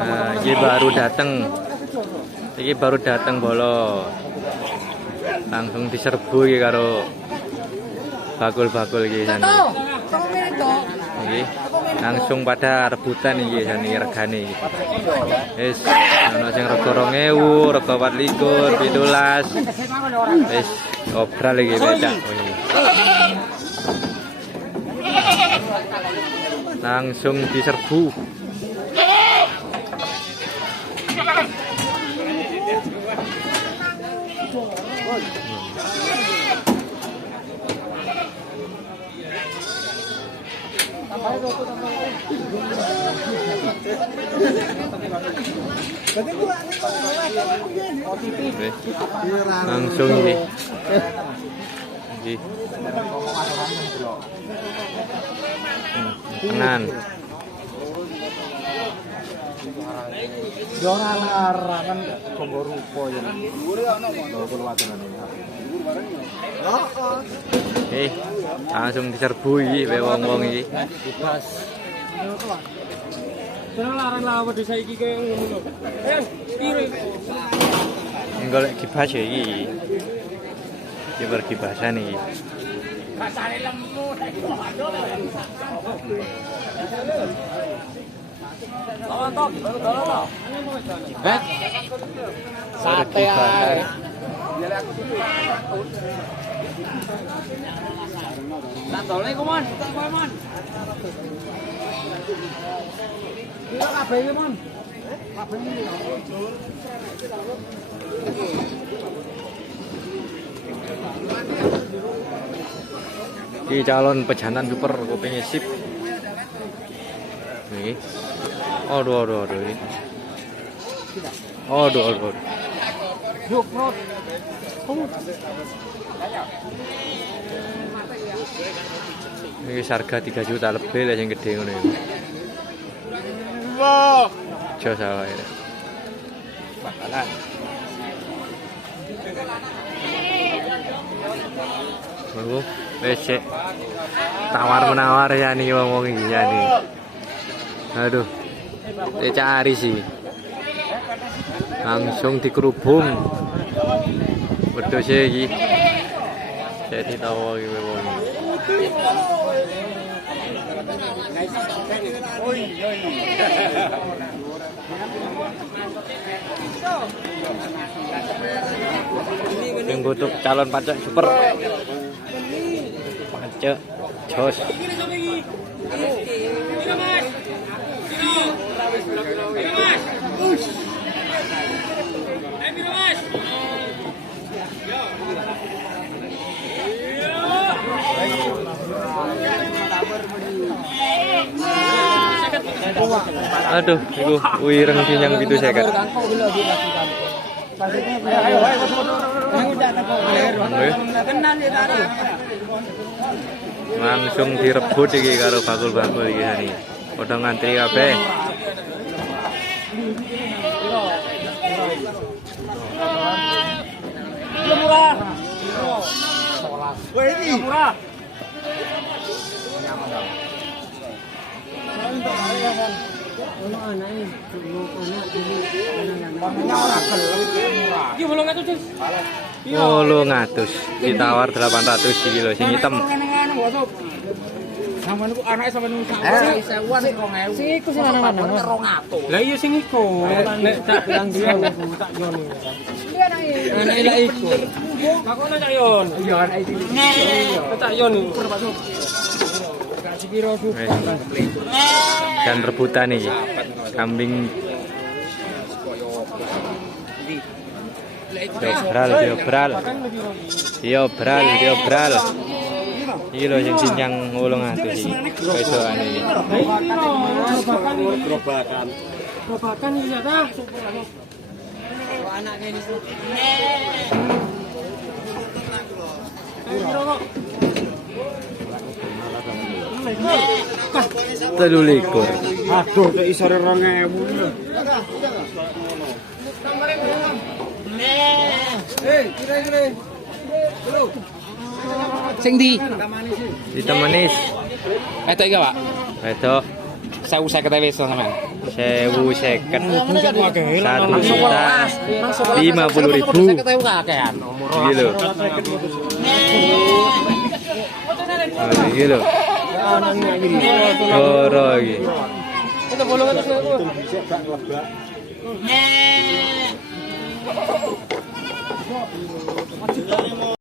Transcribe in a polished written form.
Nah, ini baru datang. Ini baru datang bolo. Langsung diserbu iki karo bakul-bakul iki jane. Iki langsung pada rebutan iki jane regane iki. Wis ono sing rega 2000, rega 24, 17. Wis obral iki becak. Langsung diserbu. Langsung ini. Tenan. Ora larangan gombo rupa ya. Langsung diserbu iki wong-wong iki. Bebas. Seneng larang lawan desa iki kaya ngono lho. Piro iki? Golek kibas ya iki. Iki berkibasan iki. Kasane lemu. Lawan top, lawan top. Kibas. Sate ae. Santole ku mon, mon. Kira kabeh iki mon. Kabeh iki. Iki calon pejantan super kupingnya sip. Nih. Aduh ini. Aduh. Yuk, Rod. Ini harga 3 juta lebih lah yang gede ngono iki. Wah. Jos awake. Bakalan. Wes tawar-menawar ya nih wong iki ya nih. Aduh. Cari sih. Langsung dikerubung. Wedhus iki. Jadi tawa iki wong. Yang butuh calon pajak super. Pajak jos. Aduh, itu wireng sinyang gitu saya kan. Langsung direbut iki karo bakul-bakul iki jane. Padha ngantri kabeh. Murah. Wah, ini murah. Oh, lu ngatus ditawar 800 kilo sing hitam. Sampeyan ku anake sampeyan nusa. 1000-an 2000. Sing iku sing lanang-lanang 200. Lah iya sing iku. Nek tak bilang dia tak yon. Anake lak iku. Makono tak yon. Iya anake iki. Tak yon iku. Dan rebutan nih kambing diobral iki lho sing sinyang 800 iki besokane iki gerobakan iki ya ta anaknya ini telu likur. Aduh, kok isore 2000. Kira-kira. Sing di? Hitam manis. Etok iki, Pak. Wedok Saya usah kata besok sama. 1.050. Iki lho. Iki lho. Loro iki. Itu bolongan terus.